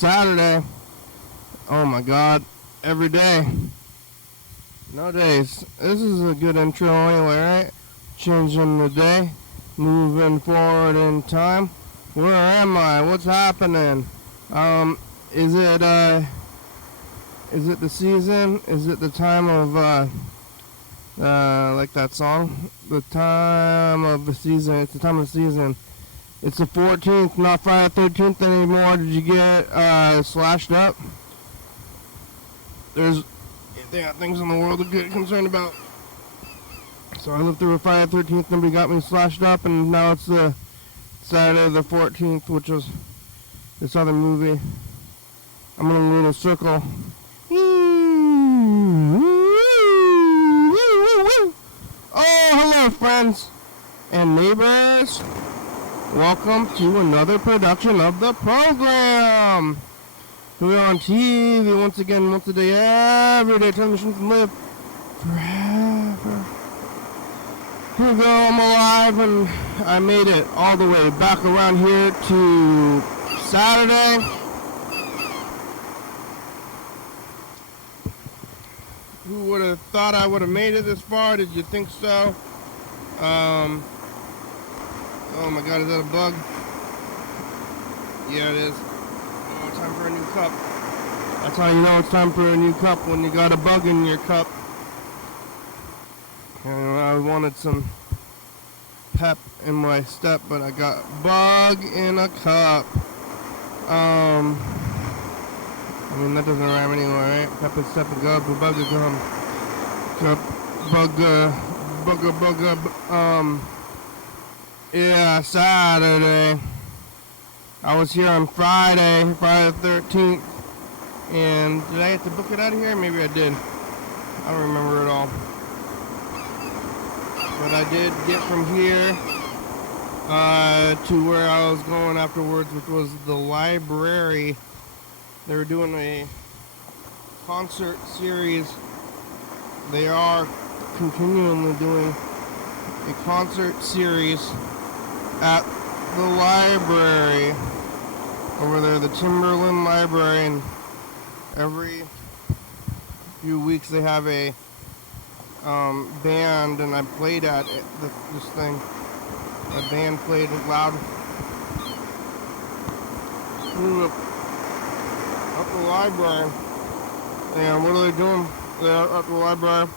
Saturday. Oh my God, every day. No days. This is a good intro anyway, right? Changing the day, moving forward in time. Where am I? What's happening? Is it the season? Is it the time of like that song? The time of the season. It's the time of the season. It's the 14th, not Friday the 13th anymore. Did you get slashed up? There's things in the world to get concerned about. So I lived through a Friday the 13th, nobody got me slashed up, and now it's the Saturday the 14th, which was this other movie. I'm in a little circle. Oh, hello, friends and neighbors. Welcome to another production of the program. We're on TV once again, once a day, every day. Television can live forever. Here we go, I'm alive, and I made it all the way back around here to Saturday. Who would have thought I would have made it this far? Did you think so? Oh my God, is that a bug? Yeah, it is. Oh, time for a new cup. That's how you know it's time for a new cup, when you got a bug in your cup. And I wanted some pep in my step, but I got bug in a cup. I mean, that doesn't rhyme anyway, right? Pep and step and gub, bug a gum. Yeah, Saturday. I was here on Friday the 13th. And did I have to book it out of here? Maybe I did. I don't remember it all. But I did get from here to where I was going afterwards, which was the library. They were doing a concert series. They are continually doing a concert series at the library over there, the Timberland Library, and every few weeks they have a band, and I played at this thing. A band played loud. Up the library. And what are they doing there at the library?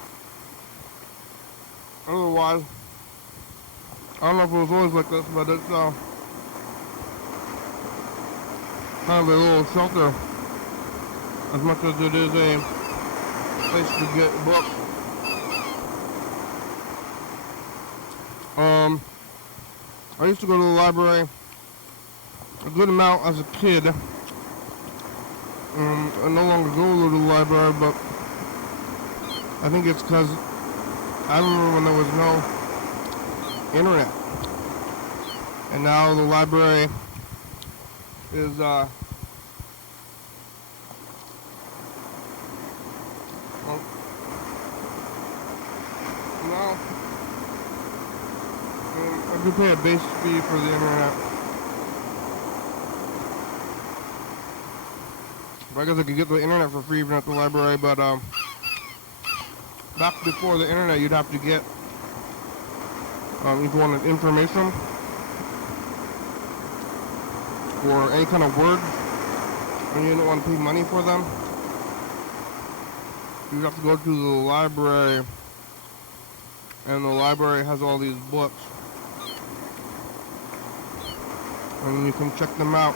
Otherwise, I don't know if it was always like this, but it's kind of a little shelter, as much as it is a place to get books. I used to go to the library a good amount as a kid. I no longer go to the library, but I think it's because I remember when there was no internet, and now the library is well, now I do pay a base fee for the internet. I guess I could get the internet for free even at the library, but back before the internet, you'd have to get, if you wanted information or any kind of word, and you didn't want to pay money for them, you'd have to go to the library, and the library has all these books, and you can check them out.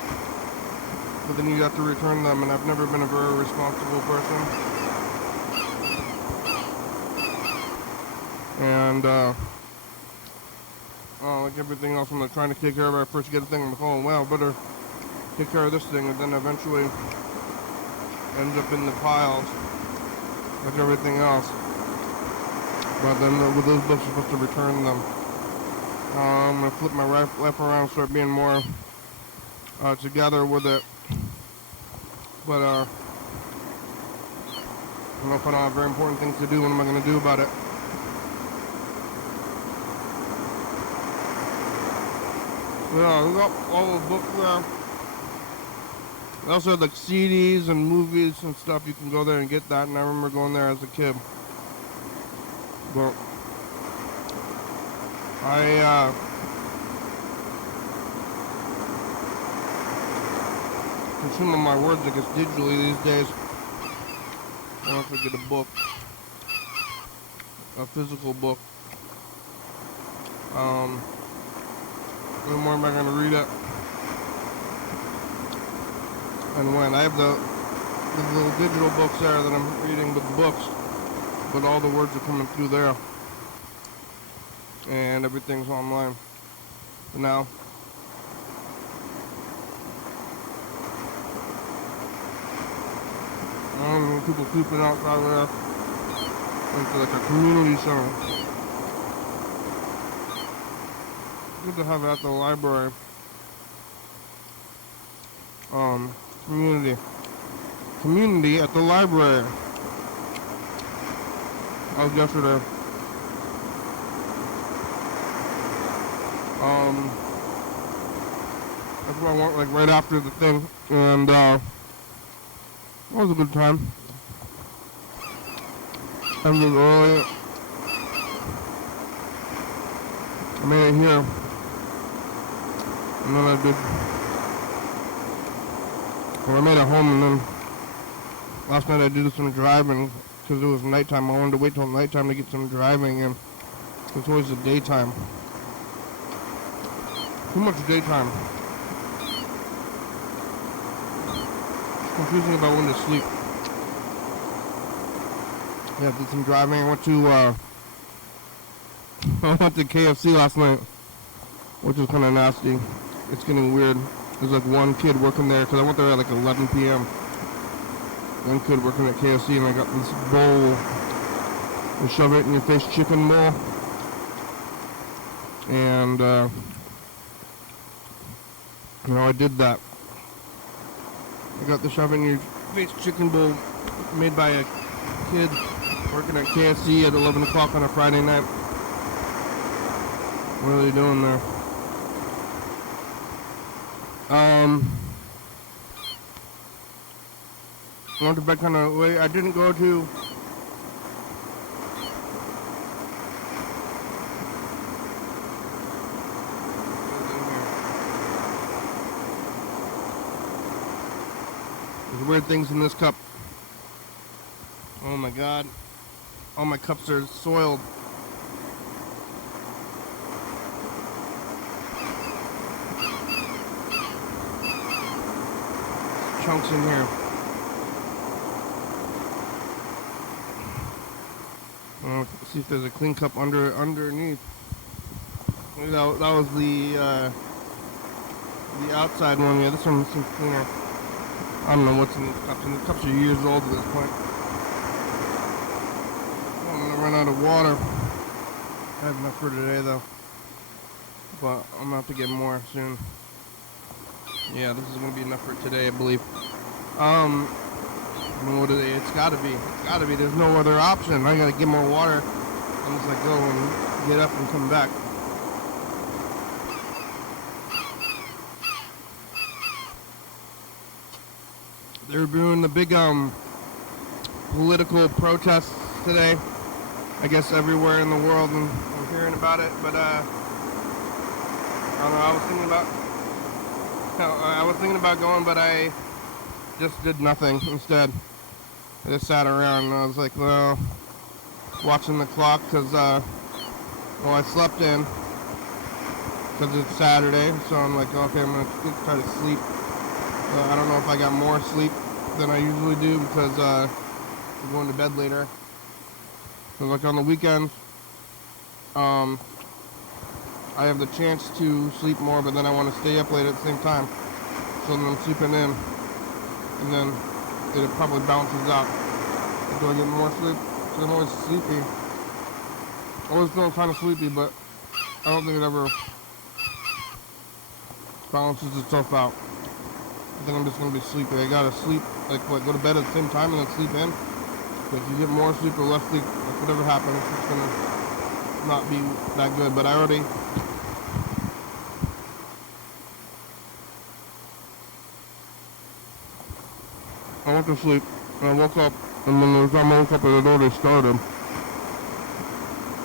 But then you have to return them, and I've never been a very responsible person. And, like everything else, when they're trying to take care of it, I first get a thing, I'm like, oh, well, better take care of this thing, and then eventually ends up in the piles, like everything else. But then with those books, you're supposed to return them. I'm going to flip my life around and start being more together with it. But, I don't know if I don't have very important things to do. What am I going to do about it? Yeah, we got all the books there. They also had like CDs and movies and stuff. You can go there and get that. And I remember going there as a kid. But I consume all my words, I guess, digitally these days. I don't have to get a book, a physical book. When more am I going to read it? And when I have the little digital books there that I'm reading with books, but all the words are coming through there, and everything's online. So now, people sleeping outside there. It's like a community center. Good to have it at the library. Community at the library. That was yesterday. That's what I went like right after the thing, and that was a good time. Ended early. I made it here, and then I did. Well, I made it home, and then last night I did some driving because it was nighttime. I wanted to wait till nighttime to get some driving in. It's always the daytime. Too much daytime. It's confusing about when to sleep. Yeah, did some driving. I went to KFC last night, which was kind of nasty. It's getting weird. There's like one kid working there, because I went there at like 11 p.m. One kid working at KFC, and I got this bowl, the shove it in your face chicken bowl. And, I did that. I got the shove it in your face chicken bowl made by a kid working at KFC at 11 o'clock on a Friday night. What are they doing there? I went to bed kind of late. I didn't go to... There's weird things in this cup. Oh my god. All my cups are soiled. Chunks in here. Let's see if there's a clean cup underneath. That was the outside one. Yeah, this one's some cleaner. I don't know what's in these cups. And the cups are years old at this point. I'm gonna run out of water. I have enough for today though, but I'm gonna have to get more soon. Yeah, this is gonna be enough for today, I believe. I mean, what is it? It's gotta be. There's no other option. I gotta get more water unless I go and get up and come back. They're doing the big political protests today. I guess everywhere in the world, and I'm hearing about it. But I don't know. I was thinking about going, but I just did nothing instead. I just sat around and I was like, well, watching the clock because, I slept in because it's Saturday. So I'm like, okay, I'm going to try to sleep. I don't know if I got more sleep than I usually do because I'm going to bed later. So like on the weekends, I have the chance to sleep more, but then I want to stay up late at the same time. So then I'm sleeping in, and then it probably balances out. Do I get more sleep? Because I'm always sleepy. Always feeling kind of sleepy, but I don't think it ever balances itself out. I think I'm just going to be sleepy. I gotta sleep, go to bed at the same time and then sleep in. But if you get more sleep or less sleep, whatever happens, it's going to not be that good. But I already... I went to sleep, and I woke up, and then the time I woke up at the door, they started.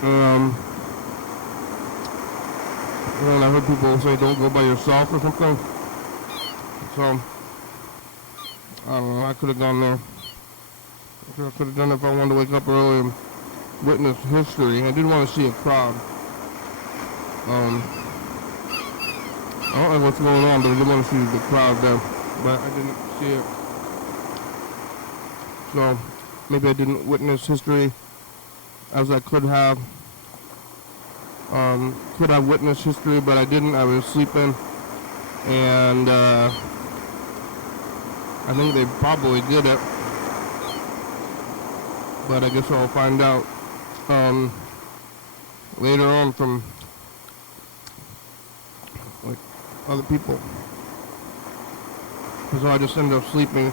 And then I heard people say, don't go by yourself or something. So, I don't know, I could have gone there. I could have done it if I wanted to wake up early and witness history. I did want to see a crowd. I don't know what's going on, but I did want to see the crowd there. But I didn't see it. So, maybe I didn't witness history as I could have. Could have witnessed history, but I didn't. I was sleeping. And, I think they probably did it. But I guess I'll find out, later on from, like, other people. So I just ended up sleeping,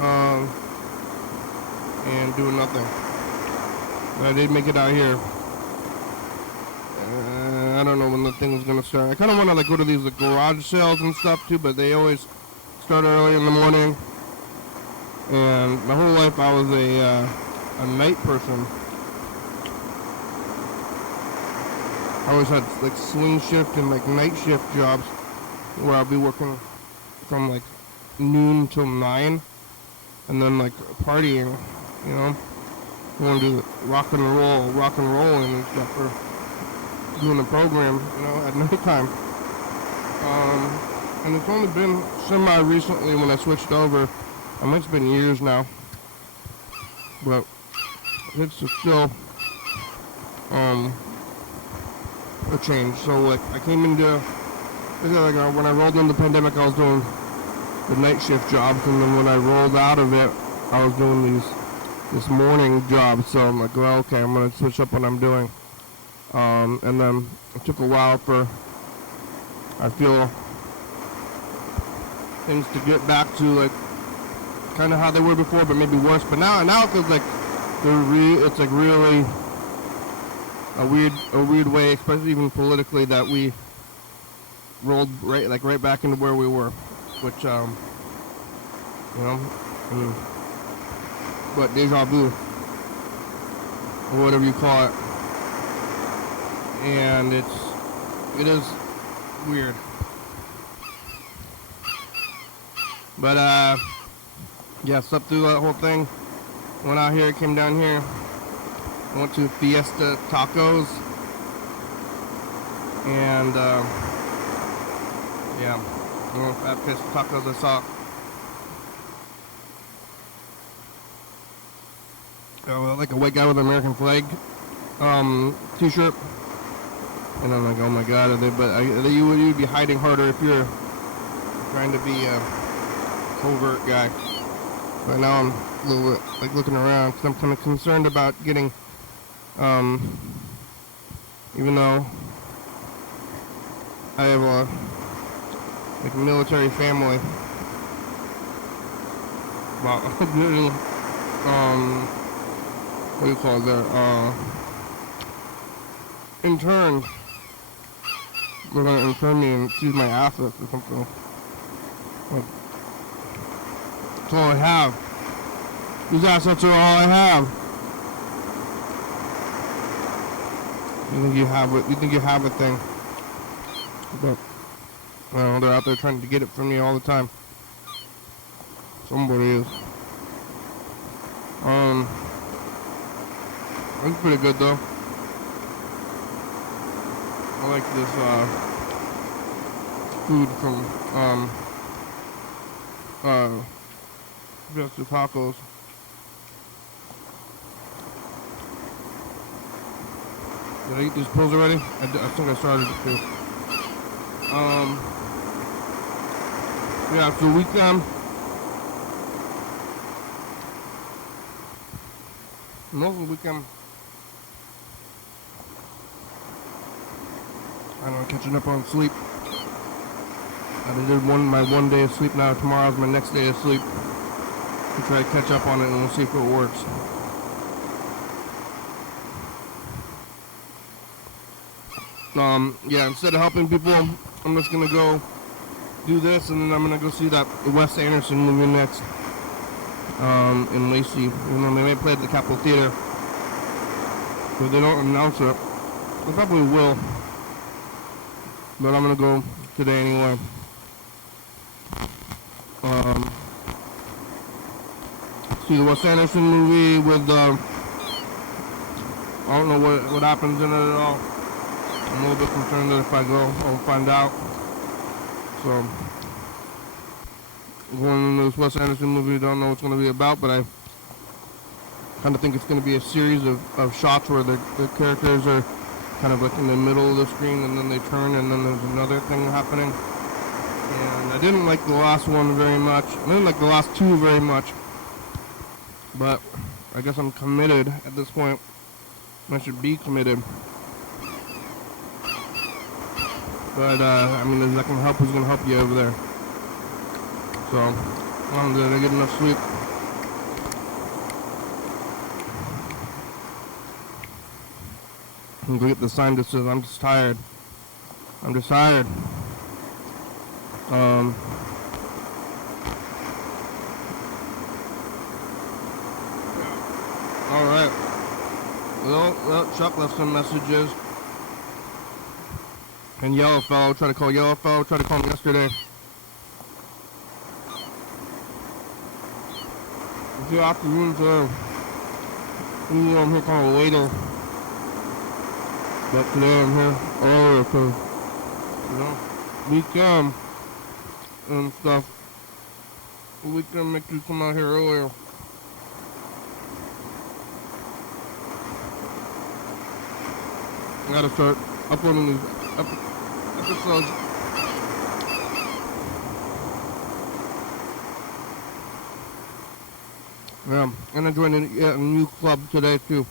and doing nothing. But I did make it out here. I don't know when the thing was gonna start. I kind of want to like go to these like, garage sales and stuff too, but they always start early in the morning. And my whole life I was a night person. I always had like swing shift and like night shift jobs where I'll be working from like noon till 9, and then like partying, you know. I want to do rock and rolling and stuff for doing the program, you know, at nighttime. And it's only been semi-recently when I switched over. I mean, it's been years now, but it's still a change. So like I came into like when I rolled into the pandemic, I was doing the night shift jobs, and then when I rolled out of it, I was doing this morning job. So I'm like, well, okay, I'm gonna switch up what I'm doing. And then it took a while for I feel things to get back to like kind of how they were before, but maybe worse. But now it feels like it's like really a weird way, especially even politically, that we rolled right back into where we were, which you know, I mean, what, deja vu or whatever you call it, and it is weird. But yeah, slept through that whole thing. Went out here, came down here, went to Fiesta Tacos, and yeah, at Fiesta Tacos I saw like a white guy with an American flag t-shirt, and I'm like, oh my god, you would be hiding harder if you're trying to be a covert guy. But now I'm a little bit like looking around because I'm kind of concerned about getting, even though I have a like military family, well, what do you call it there? Interned. They're gonna intern me and choose my assets or something. Like, that's all I have. These assets are all I have. You think you have it? You think you have a thing? But well, they're out there trying to get it from me all the time. Somebody is. It's pretty good though. I like this food from Fiesta Tacos. Did I eat these pills already? I think I started it too. Yeah, it's the weekend. Most of the weekend, I don't know, catching up on sleep. I did my one day of sleep now. Tomorrow's my next day of sleep. To try to catch up on it, and we'll see if it works. Yeah, instead of helping people, I'm just gonna go do this, and then I'm gonna go see that Wes Anderson movie next. In Lacey. You know, they may play at the Capitol Theater, but they don't announce it. They probably will, but I'm gonna go today anyway. See the Wes Anderson movie with I don't know what happens in it at all. I'm a little bit concerned that if I go, I'll find out. So, going into this Wes Anderson movie, don't know what it's going to be about, but I kind of think it's going to be a series of shots where the characters are kind of like in the middle of the screen, and then they turn, and then there's another thing happening. And I didn't like the last one very much. I didn't like the last two very much. But I guess I'm committed at this point. I should be committed. But, I mean, if that can help, who's going to help you over there? So, did I get enough sleep? I'm going to get the sign that says, I'm just tired. I'm just tired. Alright. Well, Chuck left some messages. And Yellowfellow, tried to call Yellowfellow, tried to call him yesterday. It's the afternoon today. I'm here kind of later. But today I'm here earlier because, you know, weekend and stuff. The weekend makes you come out here earlier. I gotta start uploading these episodes. Yeah, and I joined a new club today too.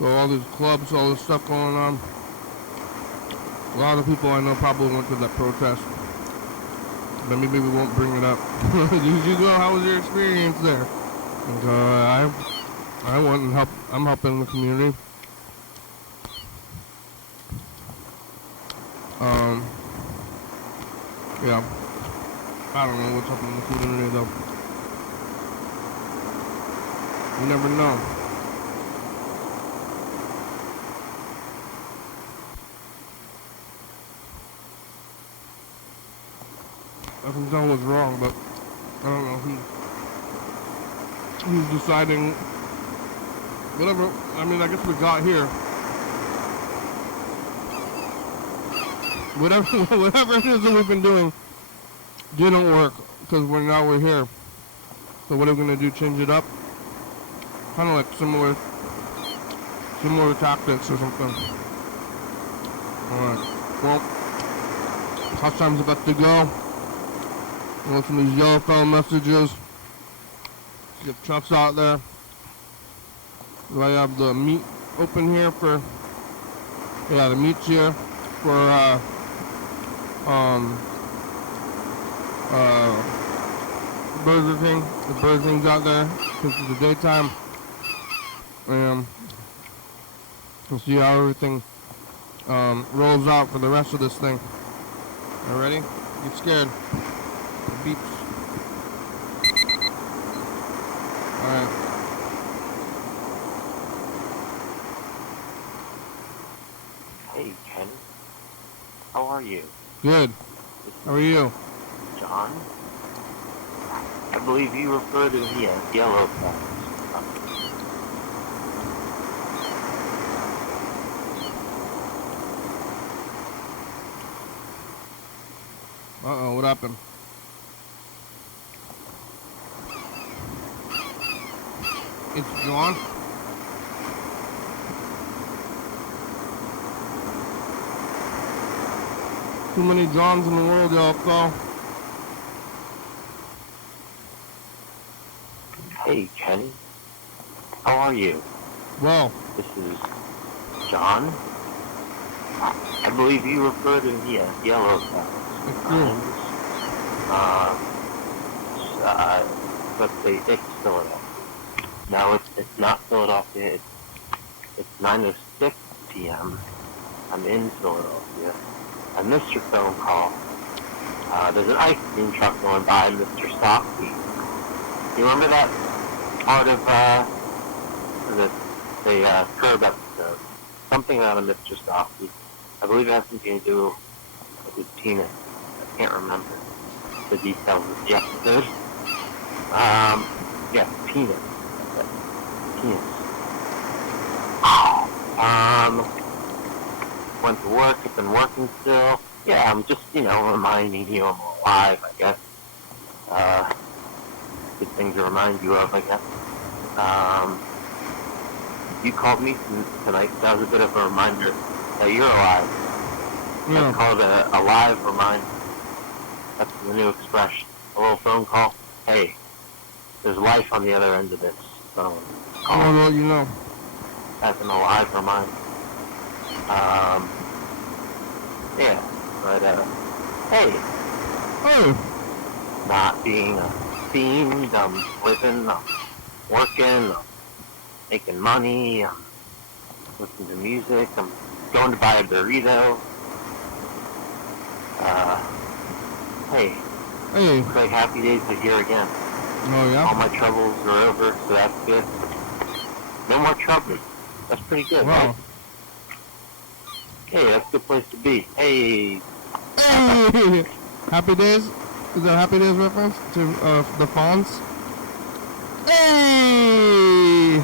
So all these clubs, all this stuff going on. A lot of people I know probably went to that protest. But maybe we won't bring it up. Did you go? How was your experience there? And, I went and helped. I'm helping the community. Yeah. I don't know what's up in the community though. You never know. I can tell what's wrong, but I don't know who's deciding. Whatever. I mean, I guess we got here. Whatever it is that we've been doing didn't work because now we're here. So what are we gonna do? Change it up? Kind of like similar tactics or something. All right. Well, house time's about to go. Listen to these Yellowfellow messages. See if Chuck's out there. Do I have the meat open here for? Yeah, the meat's here for Burger King. The Burger King's out there because it's the daytime. And we'll see how everything rolls out for the rest of this thing. You ready? Get scared. It beeps. Alright. Hey, Ken. How are you? Good. How are you? John? I believe you refer to me as Yellowfellow. Uh-oh, what happened? It's John. Too many Johns in the world, y'all call. Hey, Kenny. How are you? Well, This is John. I believe you refer to me as Yellowfellow. it's true. Let's say it's Philadelphia. No, it's not Philadelphia. It's 9:06 p.m. I'm in Philadelphia. I missed your phone call. There's an ice cream truck going by, Mr. Softy. You remember that part of the curb episode? Something out of Mr. Softy. I believe it has something to do with his penis. I can't remember the details of the episode. Yeah, penis. Penis. Went to work, I've been working still. Yeah, I'm just, reminding you I'm alive, I guess. Good thing to remind you of, I guess. You called me tonight, that was a bit of a reminder that you're alive. Yeah. That's called a live reminder. That's the new expression. A little phone call. Hey, there's life on the other end of this phone call. Well, you know. That's an alive reminder. Yeah, but, hey. Hey. Not being themed, I'm living, I'm working, I'm making money, I'm listening to music, I'm going to buy a burrito. Hey. Hey. Looks like happy days are here again. Oh, yeah? All my troubles are over, so that's good. No more troubles. That's pretty good, Wow. right? Hey, that's a good place to be. Hey. Hey. Happy Days? Is that a Happy Days reference to the Fonz? Hey!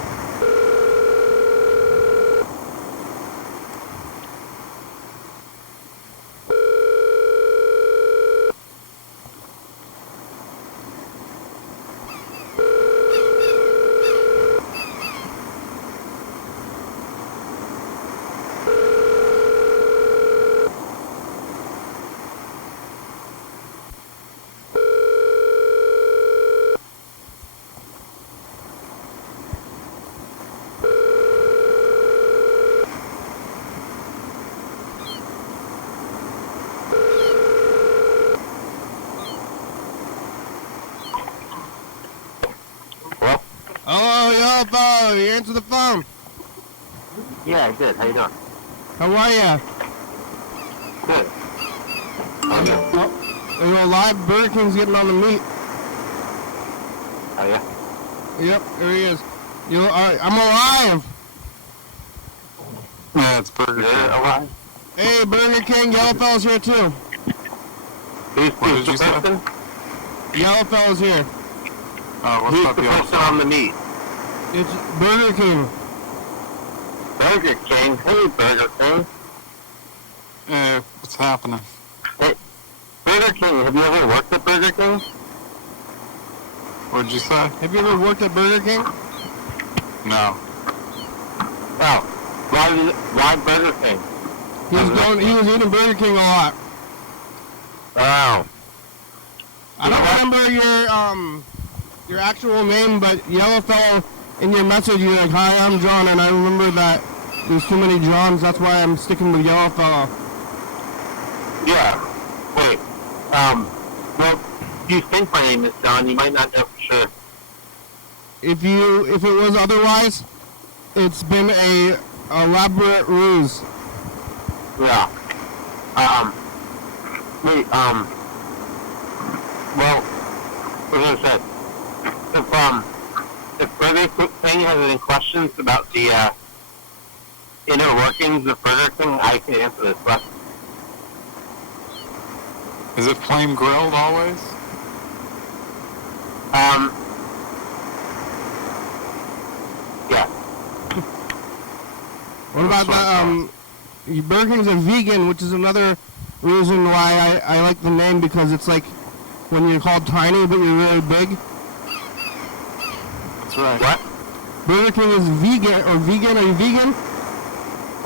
Hello? Hello, Yellow, you answer the phone. Yeah, I did. How you doing? How are ya? Good. How are you? Oh, there's a live Burger King's getting on the meat. How are you? Yep, there he is. I'm alive. Yeah, it's Burger You're King. alive? Hey, Burger King, Yellowfellow's here too. Who's What did the you say? person? Yellowfellow's here. What's Who's up, the y'all? person on the meat? It's Burger King. Burger King. Hey, Burger King. What's happening? Hey, Burger King. Have you ever worked at Burger King? What'd you say? Have you ever worked at Burger King? No. No. Why Burger King? He was eating Burger King a lot. Oh. I don't remember your actual name, but Yellowfellow, in your message you're like, hi, I'm John, and I remember that there's too many Johns, that's why I'm sticking with Yellowfellow. Yeah. Wait. Well, you think my name is John, you might not know for sure. If it was otherwise, it's been a elaborate ruse. Yeah. Wait, well, what was I gonna say? If Burger King has any questions about the, inner workings of Burger King, I can answer this question. Is it flame grilled always? Yeah. What about the, Burger King's a vegan, which is another reason why I like the name, because it's like when you're called tiny, but you're really big. That's right. What? Burger King is vegan, or vegan, are you vegan?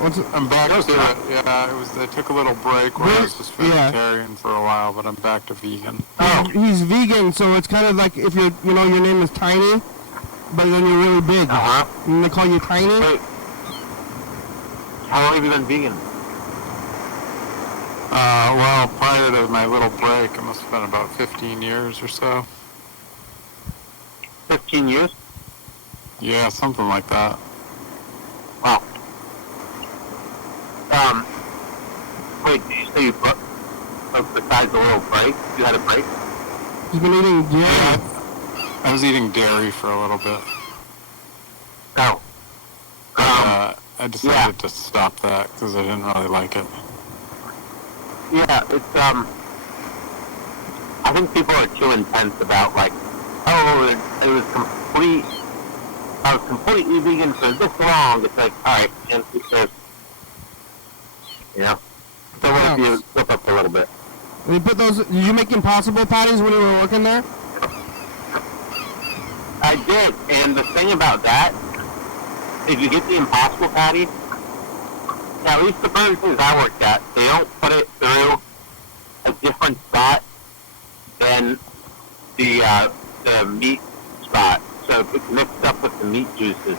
What's it? I'm back to it. Yeah, I took a little break where I was just vegetarian for a while, but I'm back to vegan. Oh. He's vegan, so it's kind of like if your name is Tiny, but then you're really big. Uh-huh. And they call you Tiny? Wait. How long have you been vegan? Well, prior to my little break, it must have been about 15 years or so. 15 years? Yeah, something like that. Wow. Wait, did you say you besides a little break? You had a break? You've been eating dairy. Yeah, I was eating dairy for a little bit. Oh. I decided to stop that because I didn't really like it. Yeah, it's, I think people are too intense about, like, oh, it was I was completely vegan for this long. It's like, alright, and because, you know, so what if you slip up a little bit? When you put those, did you make Impossible patties when you were working there? I did, and the thing about that, if you get the Impossible patty, at least the Burger Kings I worked at, they don't put it through a different spot than the meat spot, so it's mixed up with the meat juices.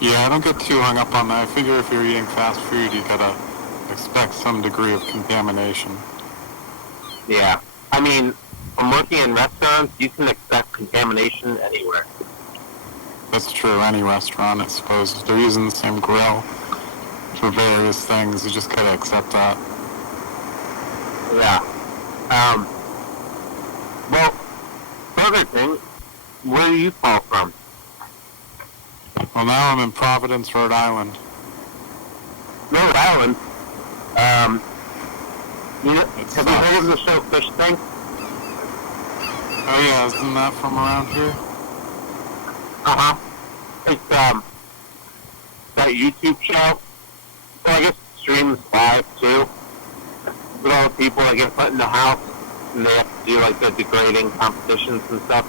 Yeah, I don't get too hung up on that. I figure if you're eating fast food, you gotta expect some degree of contamination. Yeah. I mean, from working in restaurants, you can expect contamination anywhere. That's true. Any restaurant, I suppose. They're using the same grill for various things. You just gotta accept that. Yeah. Well, Burger King, where do you call from? Well, now I'm in Providence, Rhode Island. Rhode Island? You know, have you heard of the show Fish Tank? Oh yeah, isn't that from around here? Uh-huh. It's, that YouTube show. So I guess it streams live, too. With all the people that get put in the house, and they have to do, like, the degrading competitions and stuff.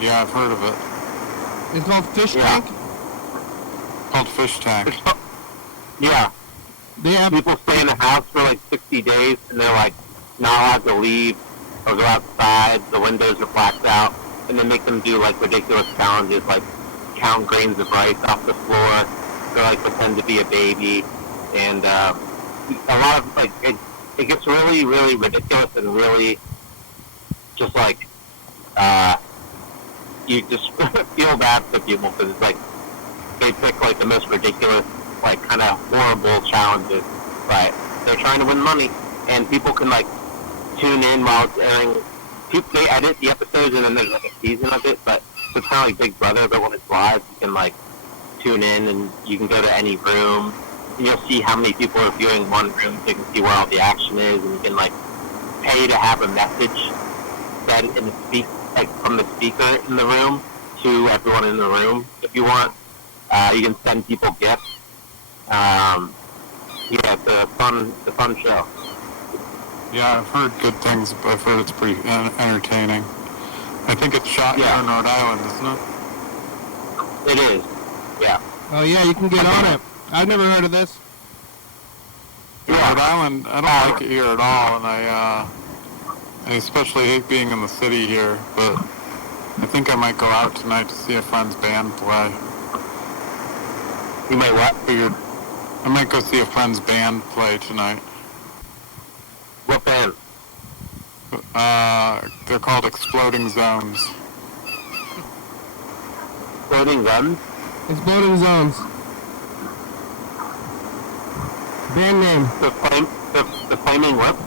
Yeah, I've heard of it. It's called Fish Tank? Called Fish Tank. Yeah. Yeah. People stay in the house for, like, 60 days, and they're, like, not allowed to leave or go outside. The windows are blacked out. And they make them do, like, ridiculous challenges, like count grains of rice off the floor, or, like, pretend to be a baby. And a lot of, like, it gets really, really ridiculous and really just, like, you just feel bad for people because it's, like, they pick, like, the most ridiculous, like, kind of horrible challenges. But they're trying to win money. And people can, like, tune in while it's airing. They edit the episodes and then there's like a season of it, but it's kind of like Big Brother, but when it's live, you can like tune in and you can go to any room and you'll see how many people are viewing one room so you can see where all the action is, and you can like pay to have a message that in the like from the speaker in the room to everyone in the room if you want. You can send people gifts. Yeah, it's a fun show. Yeah, I've heard good things. I've heard it's pretty entertaining. I think it's shot here in Rhode Island, isn't it? It is, yeah. Oh yeah, you can get on it. I've never heard of this. Yeah, Rhode Island, I don't like it here at all, and I especially hate being in the city here, but I think I might go out tonight to see a friend's band play. You might what? Figured I might go see a friend's band play tonight. What band? They're called Exploding Zones. Exploding Zones? Exploding Zones. Band name. The Flaming Lips?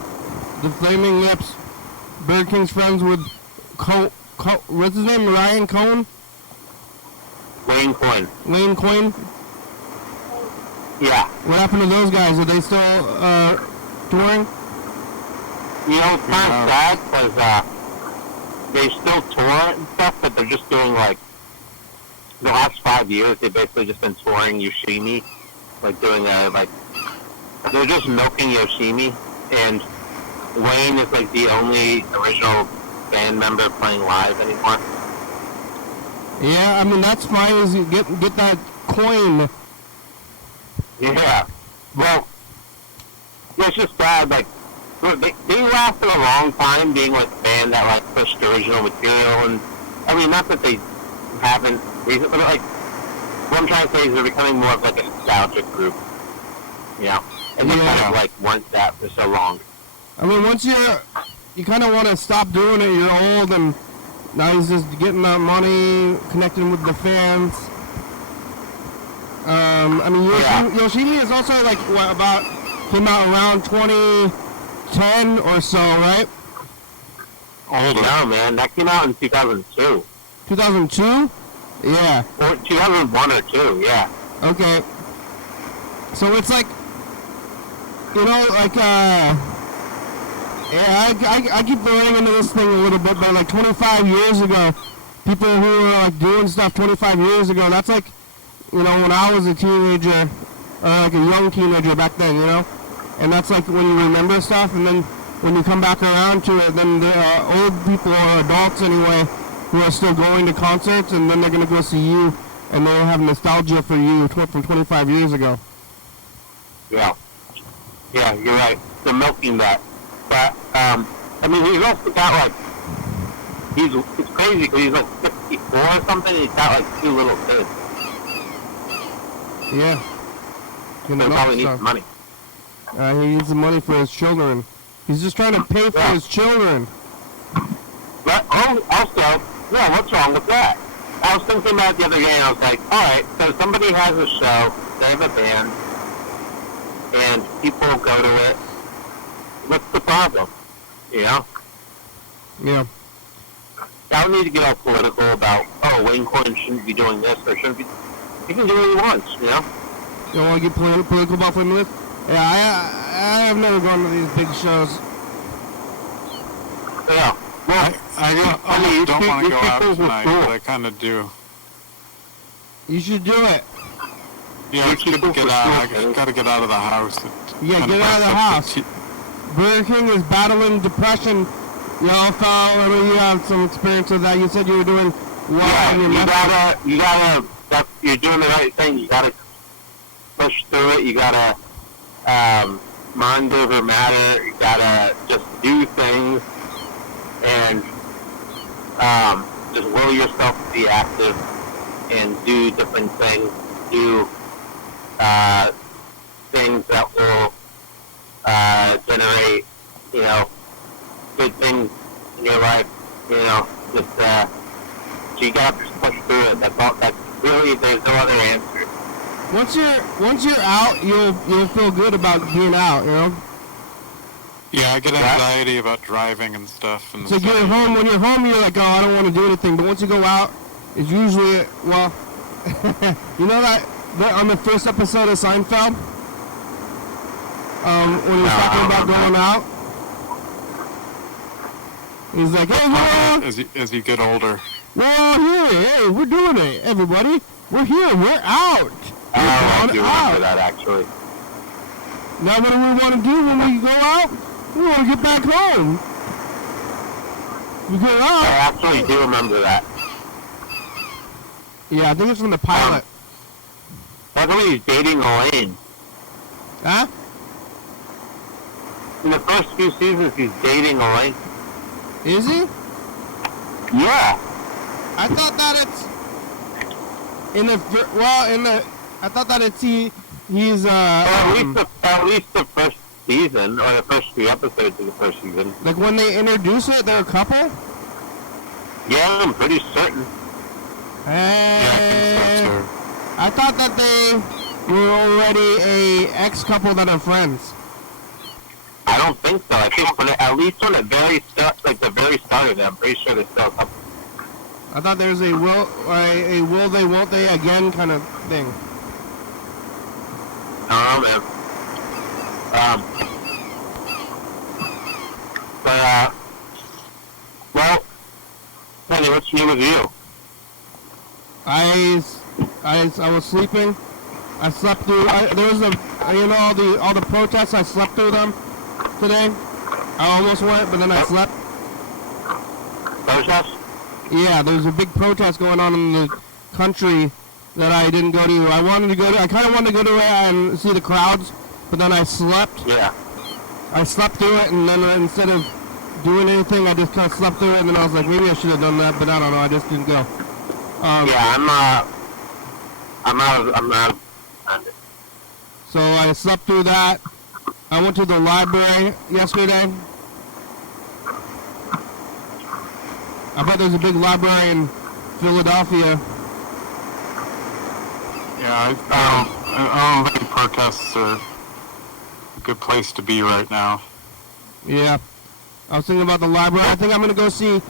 The Flaming Lips. Burger King's friends with what's his name? Ryan Cohen? Lane Coyne. Lane Coyne? Yeah. What happened to those guys? Are they still touring? You know, it's kind of sad because they still tour and stuff, but they're just doing like the last 5 years. They've basically just been touring Yoshimi, like doing they're just milking Yoshimi, and Wayne is like the only original band member playing live anymore. Yeah, I mean that's fine. Is you get that coin. Yeah. Well, it's just sad. Like they lasted a long time being like a band that like pushed original material, and I mean not that they haven't recently, but like what I'm trying to say is they're becoming more of like a nostalgic group. You know, and they kind of like weren't that for so long. I mean, once you kind of want to stop doing it. You're old, and now he's just getting that money, connecting with the fans. I mean, Yoshimi is also like what, about came out around 2010 or so, right? Older. No, man, that came out in 2002. 2002? Yeah. Or 2001 or 2, yeah. Okay. So it's like, yeah, I keep running into this thing a little bit, but like 25 years ago, people who were like doing stuff 25 years ago, that's like, when I was a teenager, or like a young teenager back then, and that's like when you remember stuff, and then when you come back around to it, then there are old people or adults anyway who are still going to concerts, and then they're going to go see you, and they'll have nostalgia for you from 25 years ago. Yeah. Yeah, you're right. They're milking that. But, he's also got, like, it's crazy because he's, like, 64 or something, and he's got, like, 2 little kids. Yeah. So he probably needs money. He needs the money for his children. He's just trying to pay for his children. But, also, what's wrong with that? I was thinking about it the other day, and I was like, alright, so somebody has a show, they have a band, and people go to it. What's the problem? Yeah. I don't need to get all political about, Wayne Coyne shouldn't be doing this or shouldn't be. He can do what he wants, You don't want to get political about this? Yeah, I have never gone to these big shows. Yeah. Well, I don't want to go out tonight, but I kind of do. You should do it. Yeah, it's good to get out. I got to get out of the house. Yeah, get out of the house. Burger King is battling depression. You have some experience with that. You said you were doing well. You gotta, you're doing the right thing. You gotta push through it. You gotta, mind over matter. You gotta just do things and, just will yourself to be active and do different things. Do, things that will, generate, good things in your life, just, so you gotta just push through it. That's really, there's no other answer. Once you're out, you'll feel good about being out, Yeah, I get anxiety about driving and stuff. And so you're home. When you're home, you're like, I don't want to do anything. But once you go out, it's usually, that on the first episode of Seinfeld, when he was talking about going out, he's like, hey, as you get older. We're here. Hey, we're doing it, everybody. We're here. We're out. I do remember that, actually. Now what do we want to do when we go out? We want to get back home. We get out. I actually do remember that. Yeah, I think it's from the pilot. That's when he's dating Elaine. Huh? In the first few seasons, he's dating Elaine. Is he? Yeah. I thought that it's I thought that it's he's at least the first season, or the first few episodes of the first season. Like when they introduce it, they're a couple? Yeah, I'm pretty certain. Yeah, I think so too. I thought that they were already a ex-couple that are friends. I don't think so. I think at least when the very start of it, I'm pretty sure they're still a couple. I thought there's a will they, won't they again kind of thing. Oh, man. Well, Penny, what's new with you? I was sleeping. I slept through. There was all the protests. I slept through them today. I almost went, but then I slept. Protests? Yeah, there's a big protest going on in the country that I didn't go to. I kind of wanted to go to it and see the crowds, but then I slept. Yeah. I slept through it, and then instead of doing anything, I just kind of slept through it, and then I was like, maybe I should have done that, but I don't know. I just didn't go. I'm out. So I slept through that. I went to the library yesterday. I bet there's a big library in Philadelphia. Yeah, I don't think protests are good place to be right now. Yeah. I was thinking about the library. I think I'm going to go see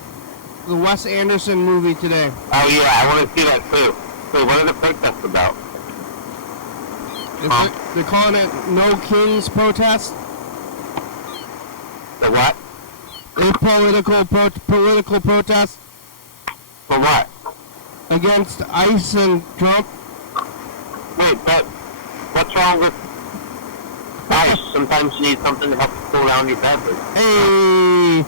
the Wes Anderson movie today. Oh yeah, I want to see that too. So what are the protests about? They're calling it No Kings Protest. The what? Political protest For what? against ICE and Trump. Wait, but what's wrong with ice? Sometimes you need something to help you cool down your beverage. Hey,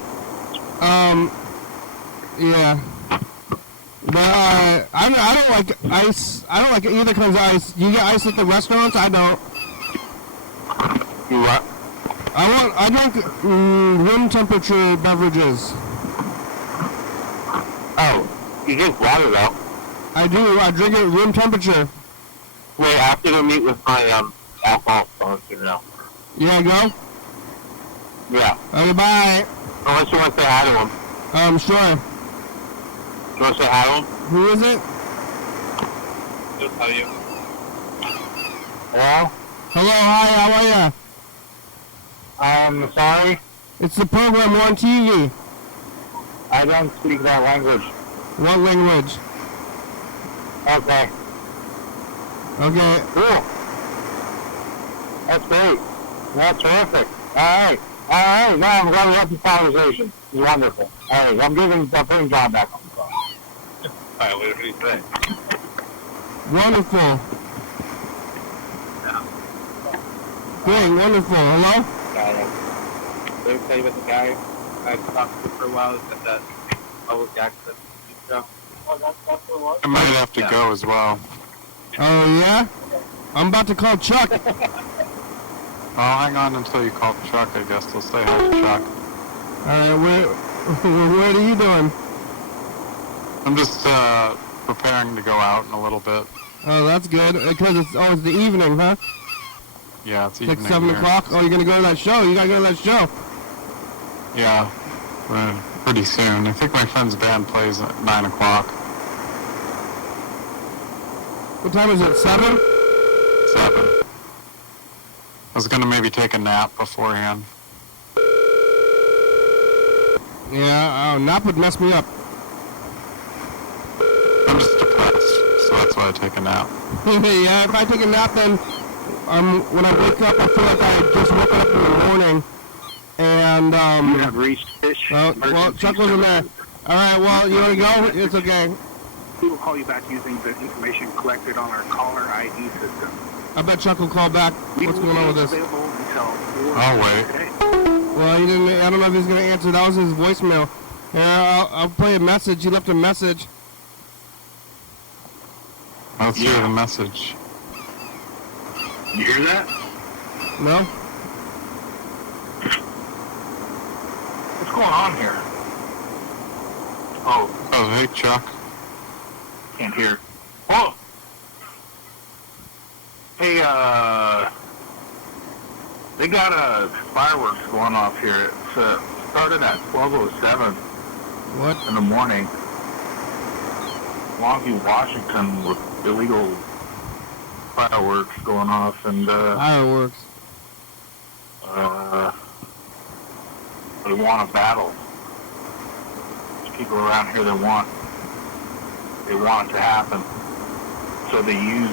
yeah. But I don't like ice. I don't like either kinds of ice. You get ice at the restaurants? I don't. You what? I drink room temperature beverages. Oh, you drink water though. I do. I drink it at room temperature. Wait, I have to go meet with my alcohol sponsor now. You wanna go? Yeah. Okay, bye. Unless you want to say hi to him. Sure. You want to say hi to him? Who is it? Just tell you. Hello? Hello, hi, how are ya? Sorry. It's the program on TV. I don't speak that language. What language? Okay. Okay. Cool. That's great. That's terrific. Alright. Alright. Now I'm glad we had this conversation. It's wonderful. Alright. I'm putting John back on the phone. Alright, what do you say? Wonderful. Yeah. Great, wonderful. Hello? Did I tell you about the guy I talked to for a while that that public access stuff? I might have to go as well. Oh, yeah? I'm about to call Chuck. I'll hang on until you call Chuck, I guess. I'll say hi to Chuck. Alright, what are you doing? I'm just preparing to go out in a little bit. Oh, that's good. Because it's always the evening, huh? Yeah, it's Like evening 7 here. o'clock? Oh, you're going to go to that show? You got to go to that show. Yeah, pretty soon. I think my friend's band plays at 9 o'clock. What time is it? 7? 7. I was gonna maybe take a nap beforehand. Yeah, nap would mess me up. I'm just depressed, so that's why I take a nap. Yeah, if I take a nap, then when I wake up, I feel like I just woke up in the morning. And, You have reached fish. well, Chuck wasn't there. Alright, well, you want to go? It's okay. We will call you back using the information collected on our caller ID system. I bet Chuck will call back. What's going on with this? Available until 4 I'll wait. today. Well, he didn't. I don't know if he's going to answer. That was his voicemail. Yeah, I'll play a message. He left a message. Let's hear the message. You hear that? No? What's going on here? Oh, Oh, hey, Chuck. can't hear. Oh! Hey, they got fireworks going off here. It's started at 12:07 What? in the morning. Longview, Washington, with illegal fireworks going off, and Fireworks. they want a battle. There's people around here that want it to happen. So they use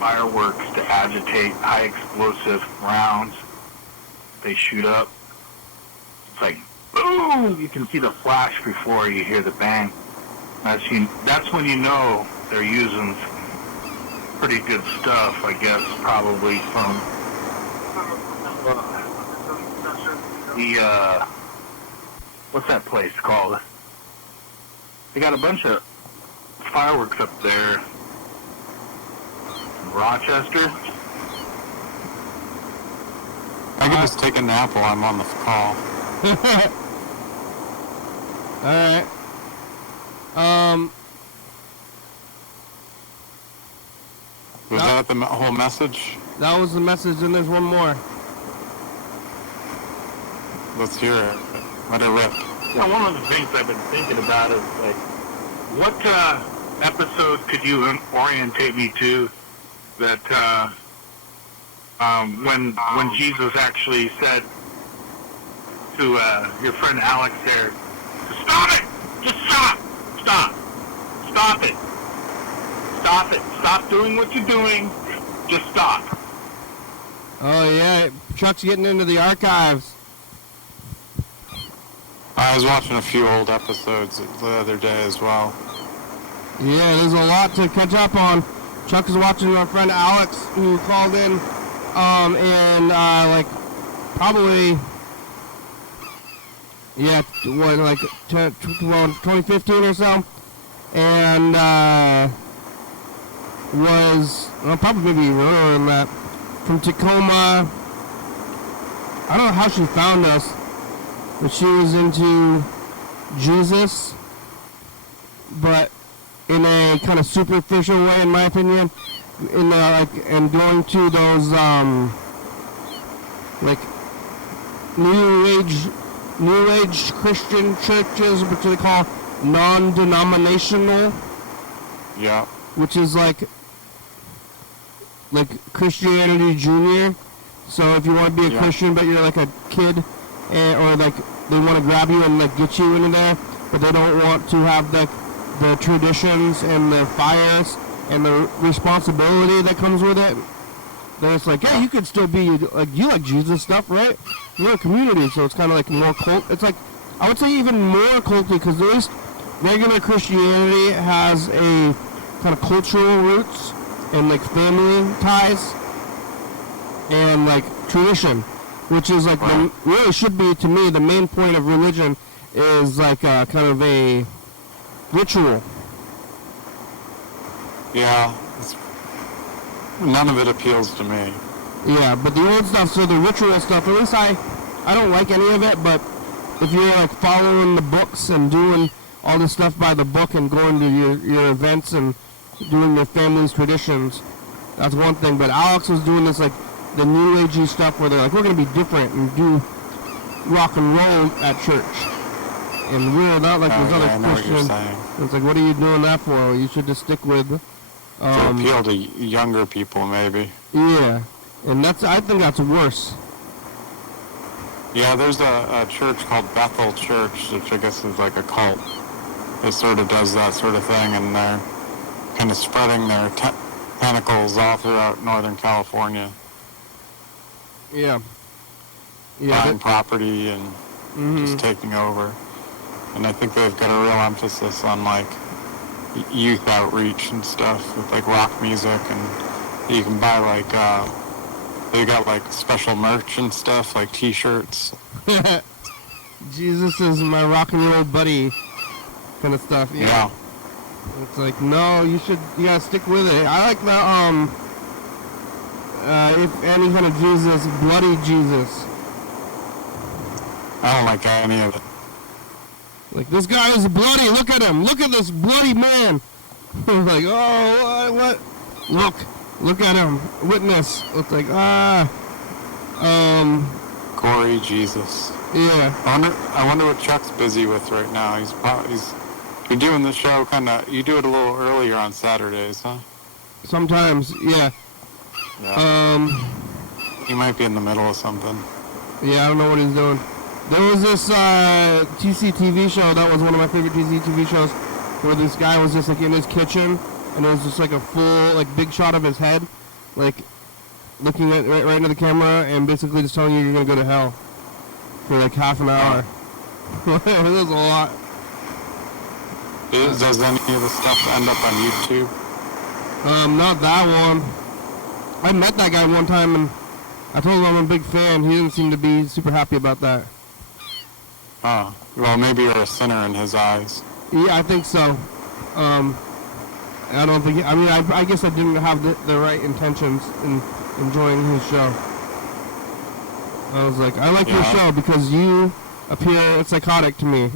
fireworks to agitate high explosive rounds. They shoot up. It's like boom! You can see the flash before you hear the bang. That's when you know they're using pretty good stuff, I guess, probably from the, what's that place called? They got a bunch of fireworks up there in Rochester. I can just take a nap while I'm on the call. Alright. Was that the whole message? That was the message, and there's one more. Let's hear it. Let it rip. Yeah, one of the things I've been thinking about is, like, what episode could you orientate me to that when Jesus actually said to your friend Alex there, stop it! Just stop! Stop it! Stop it! Stop doing what you're doing. Just stop. Oh yeah, Chuck's getting into the archives. I was watching a few old episodes the other day as well. Yeah, there's a lot to catch up on. Chuck is watching our friend Alex, who called in, probably, 2015 or so, and probably maybe earlier than that, from Tacoma. I don't know how she found us, but she was into Jesus, but in a kind of superficial way, in my opinion, and going to those New Age Christian churches, which they call non-denominational. Yeah. Which is like Christianity Junior. So if you want to be a Christian, but you're like a kid, or like they want to grab you and like get you into there, but they don't want to have the traditions and the fires and the responsibility that comes with it. Then it's like, yeah, you could still be like, you like Jesus stuff, right? You're a community, so it's kind of like more cult. It's like, I would say even more culty, because at least regular Christianity has a kind of cultural roots and like family ties and like tradition, which is like really should be, to me, the main point of religion is like kind of a ritual. Yeah, none of it appeals to me. Yeah, but the old stuff, so the ritual stuff, at least I don't like any of it, but if you're like following the books and doing all this stuff by the book and going to your events and doing your family's traditions, that's one thing. But Alex was doing this like the new agey stuff where they're like, we're going to be different and do rock and roll at church. And we're not like those other Christians. It's like, what are you doing that for? You should just stick with... to appeal to younger people, maybe. Yeah, and I think that's worse. Yeah, there's a church called Bethel Church, which I guess is like a cult. It sort of does that sort of thing, and they're kind of spreading their tentacles all throughout Northern California. Yeah. Buying property and just taking over. And I think they've got a real emphasis on like youth outreach and stuff with like rock music, and you can buy like they got like special merch and stuff like t-shirts. Jesus is my rock and roll buddy kind of stuff. Yeah. It's like, no, you gotta stick with it. I like the if any kind of Jesus, bloody Jesus. I don't like any of it. Like, this guy is bloody, look at him, look at this bloody man. Like, oh, what? Look at him, witness. It's like, gory Jesus. Yeah. I wonder what Chuck's busy with right now. You're doing the show you do it a little earlier on Saturdays, huh? Sometimes, yeah. He might be in the middle of something. Yeah, I don't know what he's doing. There was this TCTV show that was one of my favorite TCTV shows, where this guy was just like in his kitchen, and it was just like a full like big shot of his head, like looking at right into the camera, and basically just telling you you're gonna go to hell for like half an hour. It was a lot. Does any of the stuff end up on YouTube? Not that one. I met that guy one time, and I told him I'm a big fan. He didn't seem to be super happy about that. Oh, well, maybe you're a sinner in his eyes. Yeah, I think so. I don't think... I guess I didn't have the right intentions in enjoying his show. I was like, I like your show because you appear psychotic to me.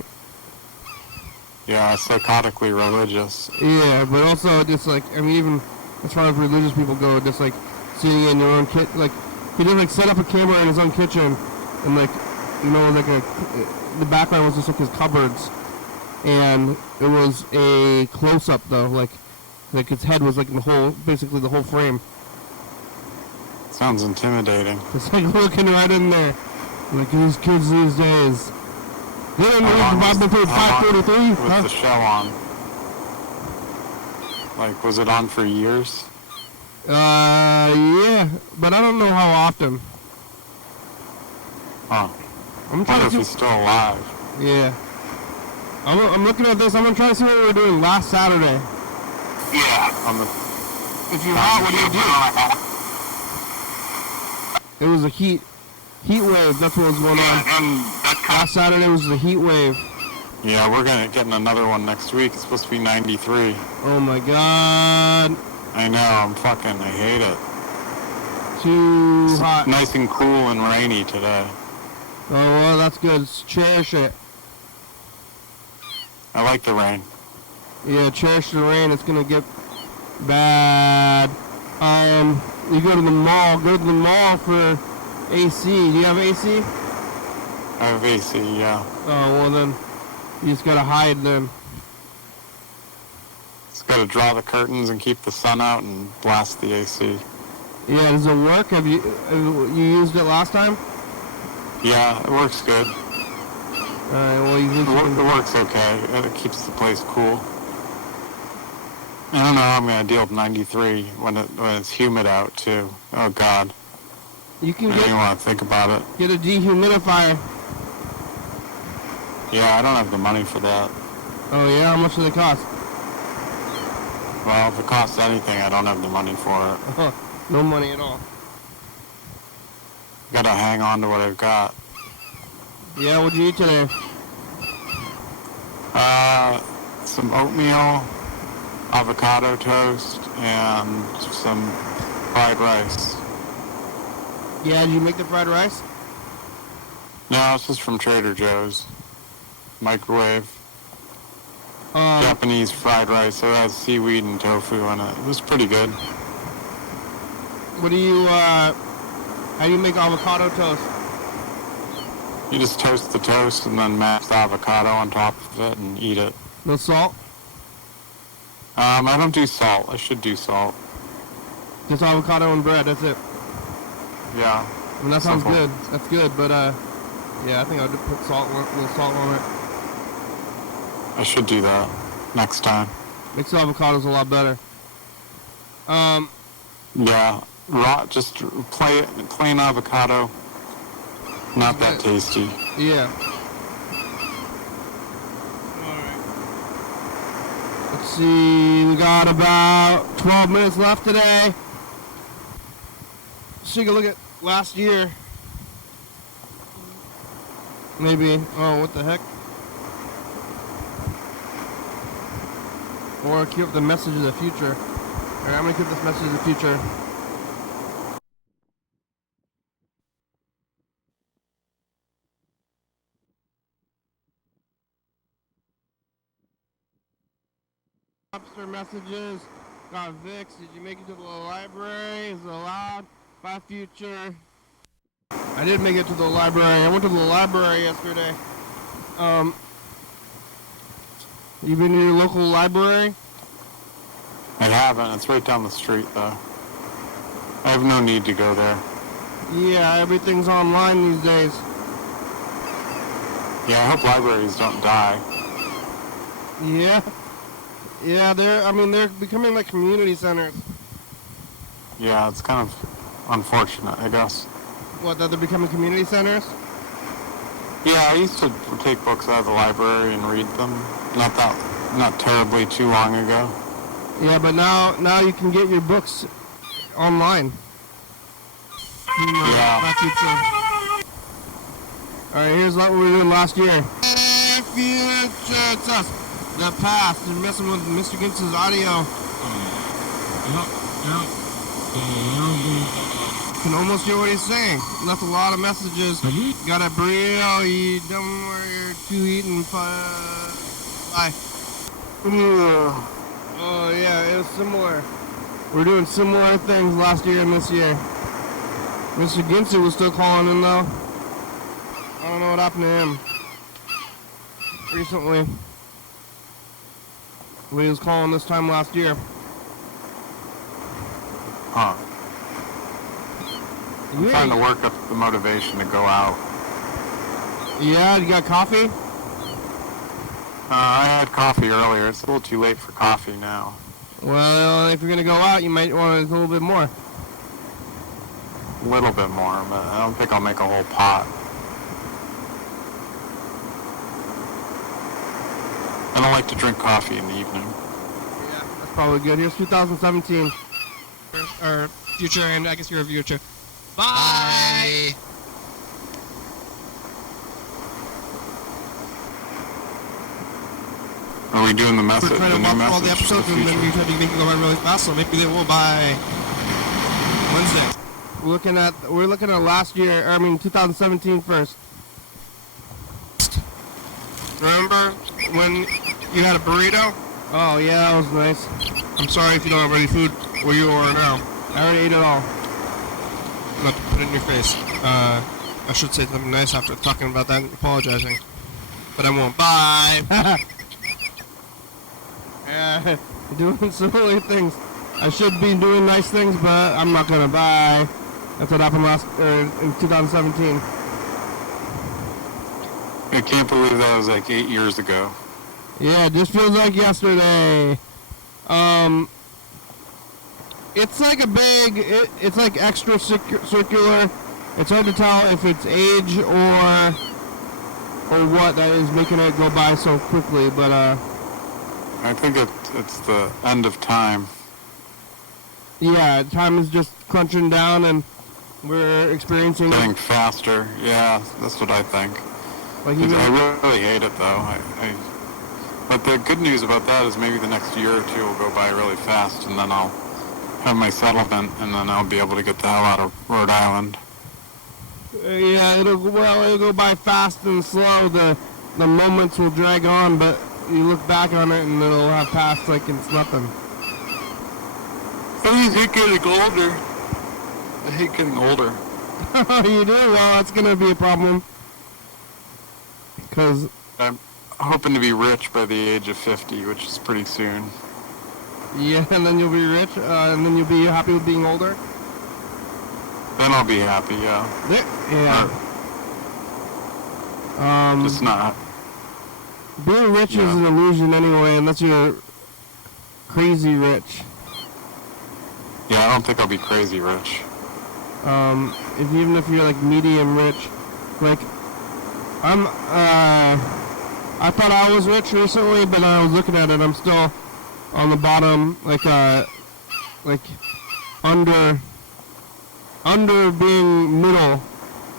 Yeah, psychotically religious. Yeah, but also just like, even as far as religious people go, just like sitting in your own kitchen, like, he did like set up a camera in his own kitchen, and like, the background was just like his cupboards, and it was a close-up though, like his head was like basically the whole frame. So Sounds intimidating. It's like looking right in there. Like these kids these days. They don't know How Bible paid $5.43. Was the show on? Like, was it on for years? Yeah, but I don't know how often. Huh. I'm I trying wonder to if see. he's still alive. Yeah. I'm looking at this. I'm gonna try to see what we were doing last Saturday. Yeah. On the If you want, what do you do? It was a heat wave. That's what was going on. And that's kind Last Saturday was the heat wave. Yeah, we're getting another one next week. It's supposed to be 93. Oh my God. I know. I hate it. Too It's hot. nice and cool and rainy today. Oh well, that's good. Cherish it. I like the rain. Yeah, cherish the rain. It's gonna get bad. You go to the mall. Go to the mall for AC. Do you have AC? I have AC, yeah. Oh well, then you just gotta hide then. Just gotta draw the curtains and keep the sun out and blast the AC. Yeah, does it work? Have you used it last time? Yeah, it works good. Alright, well It works okay. It keeps the place cool. I don't know how I'm gonna deal with 93 when it's humid out too. Oh God. you can I don't even want to think about it. get a dehumidifier. Yeah, I don't have the money for that. Oh yeah, how much does it cost? Well, if it costs anything, I don't have the money for it. No money at all. Gotta hang on to what I've got. Yeah, what'd you eat today? Some oatmeal, avocado toast, and some fried rice. Yeah, did you make the fried rice? No, it's just from Trader Joe's. Microwave. Um, Japanese fried rice. So it has seaweed and tofu in it. It was pretty good. what do you, how do you make avocado toast? You just toast the toast and then mash the avocado on top of it and eat it. No salt? I don't do salt. I should do salt. Just avocado and bread, that's it. Yeah. I mean, that sounds Simple. good. That's good, but, yeah, I think I would put a little salt on it. I should do that next time. Makes the avocados a lot better. Yeah. Raw, just plain avocado. Not that tasty. Yeah. Alright. Let's see, we got about 12 minutes left today. Let's take a look at last year. Maybe, oh, what the heck? Or keep up the message of the future. Alright, I'm gonna keep this message of the future. Lobster messages. Got Vix. Did you make it to the library? Is it allowed? By future. I did make it to the library. I went to the library yesterday. You been to your local library? I haven't. It's right down the street, though. I have no need to go there. Yeah, everything's online these days. Yeah, I hope libraries don't die. Yeah. Yeah, they're becoming like community centers. Yeah, it's kind of unfortunate, I guess. What, that they're becoming community centers? Yeah, I used to take books out of the library and read them. Not terribly too long ago. Yeah, but now you can get your books online. Yeah. Alright, here's what we were doing last year. Future, it's us. The past. They're messing with Mr. Gintz's audio. Can almost hear what he's saying. Left a lot of messages. Got a burrito. You done where you're too eating. Bye. Oh yeah, it was similar. We're doing similar things last year and this year. Mr. Gintz was still calling in though. I don't know what happened to him recently. But he was calling this time last year. Huh. I'm trying to work up the motivation to go out. Yeah, you got coffee? I had coffee earlier. It's a little too late for coffee now. Well, if you're going to go out, you might want a little bit more. A little bit more, but I don't think I'll make a whole pot. I don't like to drink coffee in the evening. Yeah, that's probably good. Here's 2017. Or future, and I guess you're a future. Bye! Are we doing the message? We're trying to new walk all the message episodes, for and then future? we try to make it go by really fast, so maybe they will by Wednesday. We're looking at last year, 2017 first. Remember when you had a burrito? Oh yeah, that was nice. I'm sorry if you don't have any food where you are now. I already ate it all. Not to put it in your face. I should say something nice after talking about that and apologizing. But I won't. Bye! Yeah, doing silly things. I should be doing nice things, but I'm not gonna. Bye. That's what happened in 2017. I can't believe that was like 8 years ago. Yeah, it just feels like yesterday. It's like it's like extra circular. It's hard to tell if it's age or what that is making it go by so quickly, but I think it's the end of time. yeah, time is just crunching down and we're experiencing Getting faster. Yeah, that's what I think. like I really hate it though. But the good news about that is maybe the next year or two will go by really fast, and then I'll have my settlement, and then I'll be able to get the hell out of Rhode Island. yeah, it'll go by fast and slow. The moments will drag on, but you look back on it and it'll have passed like it's nothing. I hate getting older. I hate getting older. You do? Well, that's gonna be a problem. Cause I'm hoping to be rich by the age of 50, which is pretty soon. yeah, and then you'll be rich, and then you'll be happy with being older. Then I'll be happy, yeah. Yeah. Just not. Being rich is an illusion anyway, unless you're crazy rich. Yeah, I don't think I'll be crazy rich. Even if you're like medium rich, like I thought I was rich recently, but I was looking at it, I'm still on the bottom, like under being middle,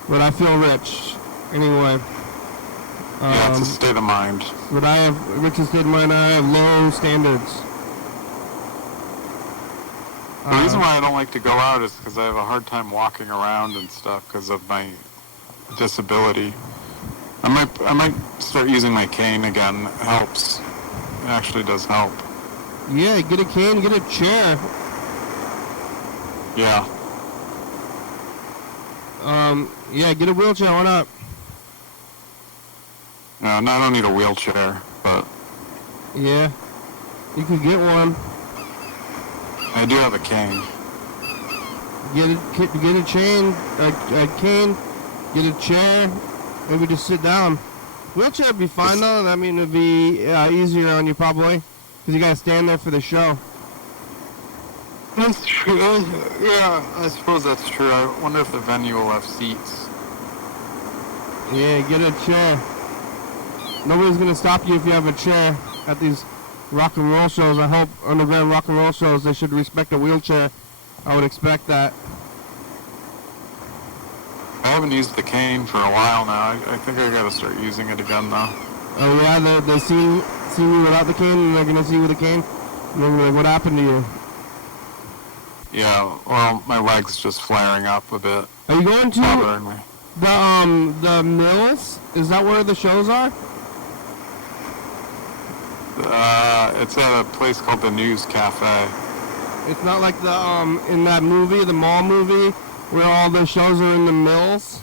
but I feel rich anyway. Yeah, it's a state of mind. But I have richest state of mind. I have low standards. The reason why I don't like to go out is because I have a hard time walking around and stuff because of my disability. I might start using my cane again. It helps. It actually does help. Yeah, get a cane, get a chair. Yeah. Yeah, get a wheelchair. Why not? No, I don't need a wheelchair, but Yeah, you can get one. I do have a cane. Get a chain, a cane, get a chair. Maybe just sit down. Wheelchair would be fine though. I mean, it'd be easier on you probably, because you gotta stand there for the show. That's true. Yeah, I suppose that's true. I wonder if the venue will have seats. Yeah, get a chair. Nobody's gonna stop you if you have a chair at these rock and roll shows. I hope underground rock and roll shows they should respect a wheelchair. I would expect that. I haven't used the cane for a while now. I think I gotta start using it again though. Oh yeah, they see you without the cane, and they're gonna see you with the cane, and they're gonna be like, "What happened to you?" Yeah, well, my leg's just flaring up a bit. Are you going to Bothering me. the Mills? Is that where the shows are? It's at a place called the News Cafe. It's not like the in that movie, the mall movie, where all the shows are in the Mills.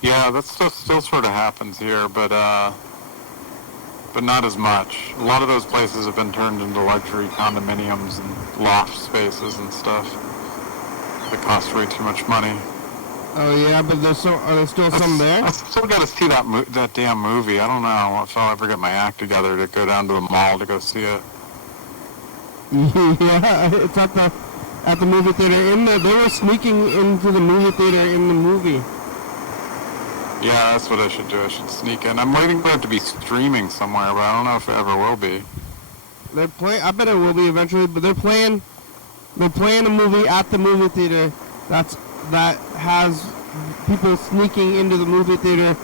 Yeah, that stuff still sort of happens here, but not as much. A lot of those places have been turned into luxury condominiums and loft spaces and stuff. It costs way too much money. Oh yeah, but are there still some there? I still got to see that damn movie. I don't know if I'll ever get my act together to go down to the mall to go see it. Yeah, it's at the movie theater. They were sneaking into the movie theater in the movie. Yeah, that's what I should do. I should sneak in. I'm waiting for it to be streaming somewhere, but I don't know if it ever will be. They're playing. I bet it will be eventually, but they're playing a movie at the movie theater. That has people sneaking into the movie theater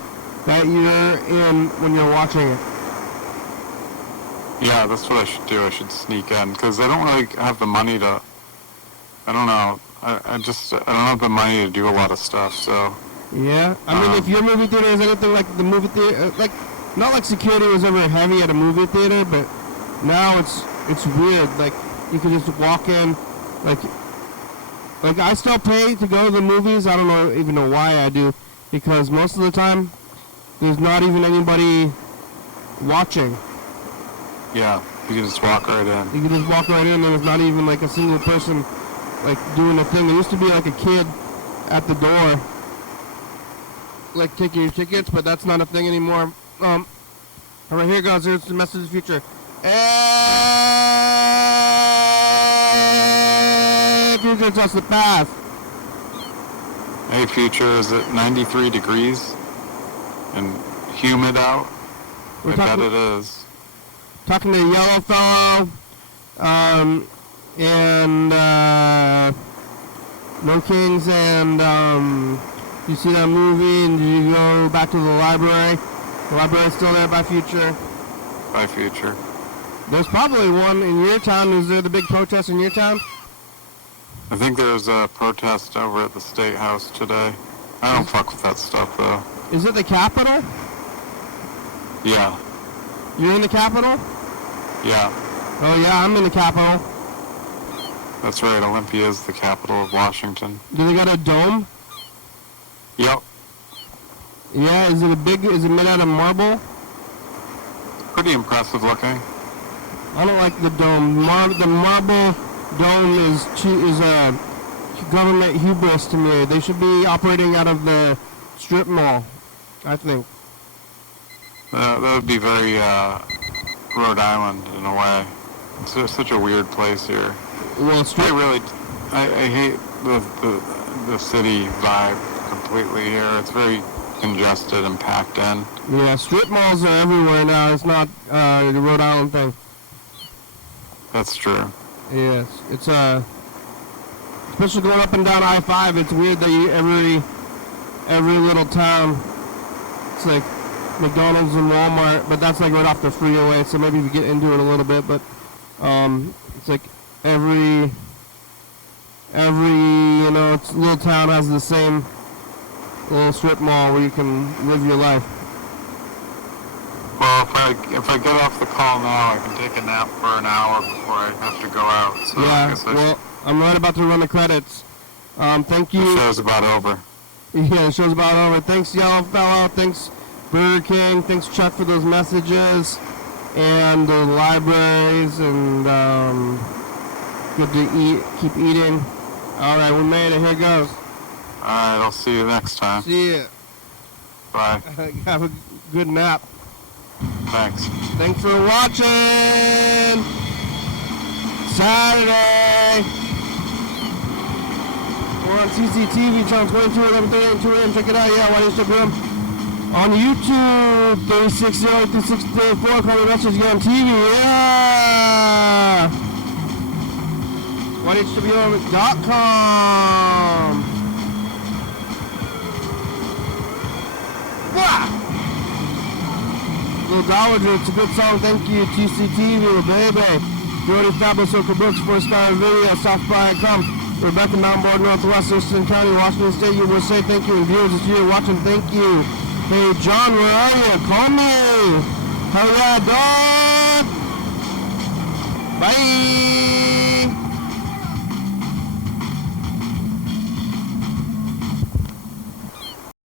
that you're in when you're watching it. Yeah, that's what I should do. I should sneak in because I don't really have the money to. I don't know. I don't have the money to do a lot of stuff. So. Yeah, I mean, if your movie theater is anything like the movie theater, like not like security was ever heavy at a movie theater, but now it's weird. Like you can just walk in, like I still pay to go to the movies. I don't even know why I do, because most of the time there's not even anybody watching. Yeah, you can just walk right in. You can just walk right in, and there's not even like a single person like doing a thing. There used to be like a kid at the door, like taking your tickets, but that's not a thing anymore. All right, here goes. Here's the message of the future. Future, just the past. Hey, future, is it 93 degrees and humid out? I bet it is. Talking to the yellow fellow, and No Kings, and you see that movie, and you go back to the library. The library's still there by future. By future. There's probably one in your town. Is there the big protest in your town? I think there's a protest over at the State House today. I don't fuck with that stuff, though. Is it the Capitol? Yeah. You're in the Capitol? Yeah. Oh, yeah, I'm in the Capitol. That's right, Olympia is the capital of Washington. Do they got a dome? Yep. Yeah, is it made out of marble? Pretty impressive looking. I don't like the dome. The marble dome is a government hubris to me. They should be operating out of the strip mall, I think. That would be very Rhode Island in a way. It's such a weird place here. Well, I hate the city vibe completely here. It's very congested and packed in. Yeah, strip malls are everywhere now. It's not the Rhode Island thing. That's true. Yes, it's especially going up and down I-5. It's weird that every little town, it's like McDonald's and Walmart, but that's like right off the freeway. So maybe we get into it a little bit, but it's like every little town has the same little strip mall where you can live your life. Well, if I get off the call now, I can take a nap for an hour before I have to go out. So Yeah, I'm right about to run the credits. Thank you. The show's about over. Yeah, the show's about over. Thanks, Yellow Fellow. Thanks, Burger King. Thanks, Chuck, for those messages. And the libraries. And good to eat. Keep eating. All right, we made it. Here goes. All right, I'll see you next time. See ya. Bye. Have a good nap. Thanks. Thanks for watching. Saturday. We're on CCTV, channel 22, 11:30, 2 a.m. Check it out. Yeah, YDHWM. On YouTube, 360-364. Call me message. Get on TV. Yeah. YDHWM.com. Wow. Little Dollar Tree, it's a good song. Thank you, TCTV, baby. Jordy Fabulous, Circle Brooks, 4-star video, South by Come. Rebecca, Mountain Northwest, Thurston County, Washington State, USA. Thank you. And viewers, if you're watching, thank you. Hey, John, where are you? Call me. Hell yeah, dog. Bye.